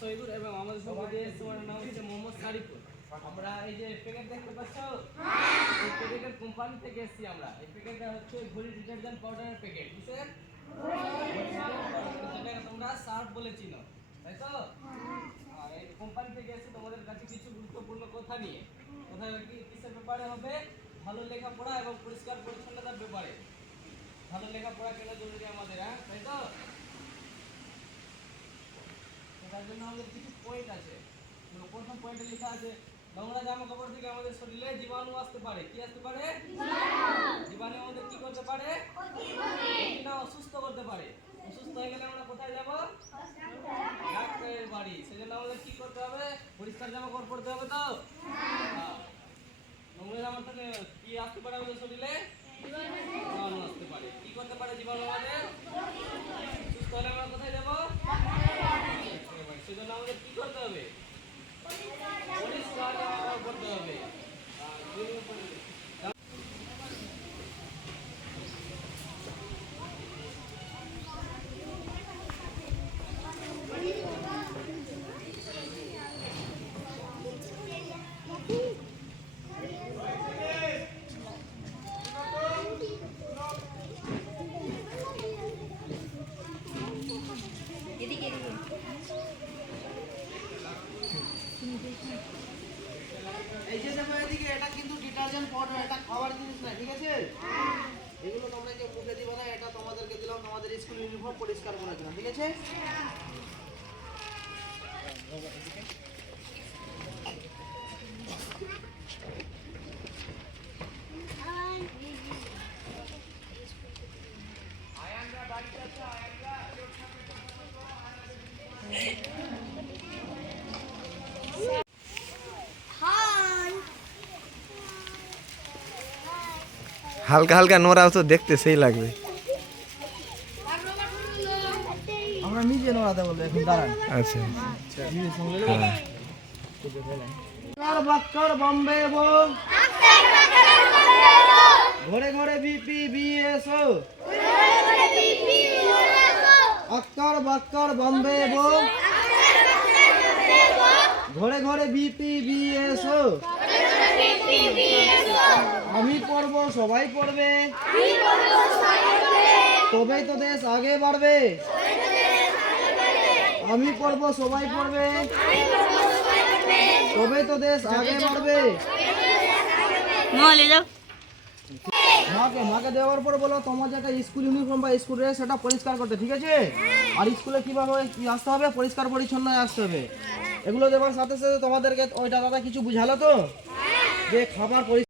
শহীদুর এবং আমাদের সঙ্গে এসছে নাম হচ্ছে মোহাম্মদ সারিফুল। আমরা এই যে প্যাকেট দেখতে পাচ্ছ? এই প্যাকেটের কোম্পানি থেকে এসেছি আমরা। এই প্যাকেটটা হচ্ছে ঘড়ি ডিটারজেন্ট পাউডারের প্যাকেট যেটাকে তোমরা সার্ফ বলে চিনো, তাই তো? এই কোম্পানি থেকে এসে তোমাদের কাছে কিছু গুরুত্বপূর্ণ কথা নিয়ে। কোথায় কি, কিসের ব্যাপারে হবে? ভালো লেখাপড়া এবং পরিষ্কার পরিচ্ছন্নতার ব্যাপারে। ভালো লেখাপড়া কেন জরুরি আমাদের হ্যাঁ? তাই তো? তার জন্য আমাদের কিছু পয়েন্ট আছে। প্রথম পয়েন্টে লেখা আছে নোংরা জামা কাপড় থেকে আমাদের শরীরে জীবাণু আসতে পারে। কি আসতে পারে? জীবাণু। আমাদের কি করতে পারে? না অসুস্থ করতে পারে। অসুস্থ হয়ে গেলে আমরা কোথায় যাব? ডাক্তারের বাড়ি। সেজন্য আমাদের কি করতে হবে? পরিষ্কার জামা কাপড় পরতে হবে তো? হ্যাঁ। নোংরা জামা থেকে কি আসতে পারে আমাদের শরীরে? জীবাণু আসতে পারে। কি করতে পারে জীবাণু আমাদের সুস্থ হলে আমরা কোথায় যাব সেজন্য আমাদের কি করতে হবে পরিষ্কার জামা কাপড় পরতে হবে আর দুই নম্বর- এই যে দেখো এদিকে, এটা কিন্তু ডিটারজেন্ট পাউডার এটা খাবার জিনিস না, ঠিক আছে? এগুলো তোমরা যে মুখে দিবে না, এটা তোমাদেরকে দিলাম, তোমাদের স্কুল ইউনিফর্ম পরিষ্কার করার জন্য, ঠিক আছে? হালকা হালকা নোরাও তো দেখতে সেই লাগবে। আচ্ছা। ঘরে ঘরে বিপি বিএসও। আক্কর বাক্কর বম্বে বো। ঘরে ঘরে বিপি বিএসও আমি পড়ব সবাই পড়বে। তবেই তো দেশ আগে বাড়বে। আমি পড়ব সবাই পড়বে। তবেই তো দেশ আগে বাড়বে। মাকে মাকে দেওয়ার পর বলো তোমার যেটা স্কুল ইউনিফর্ম বা স্কুল ড্রেস সেটা পরিষ্কার করতে ঠিক আছে? আর স্কুলে কীভাবে কি আসতে হবে? পরিষ্কার পরিচ্ছন্ন আসতে হবে। এগুলো দেওয়ার সাথে সাথে তোমাদেরকে ওই দাদা কিছু বুঝালো তো? যে খাবার